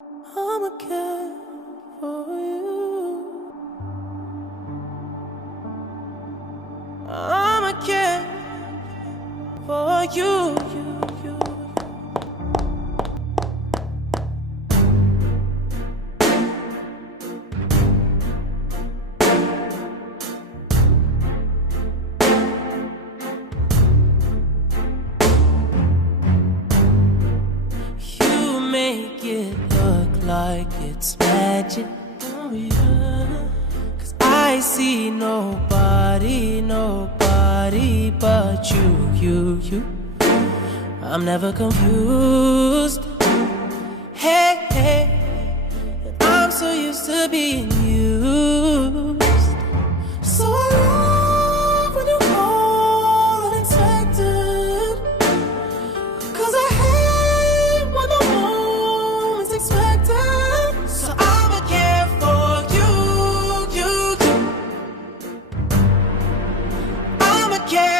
I'ma care for you. I'ma care for you. You make it look like it's magic. Oh yeah. 'Cause I see nobody but you. I'm never confused. Hey, and I'm so used to being used. So I love when you call unexpected. 'Cause I hate when the moment's expected. So I'ma care for you. I'ma care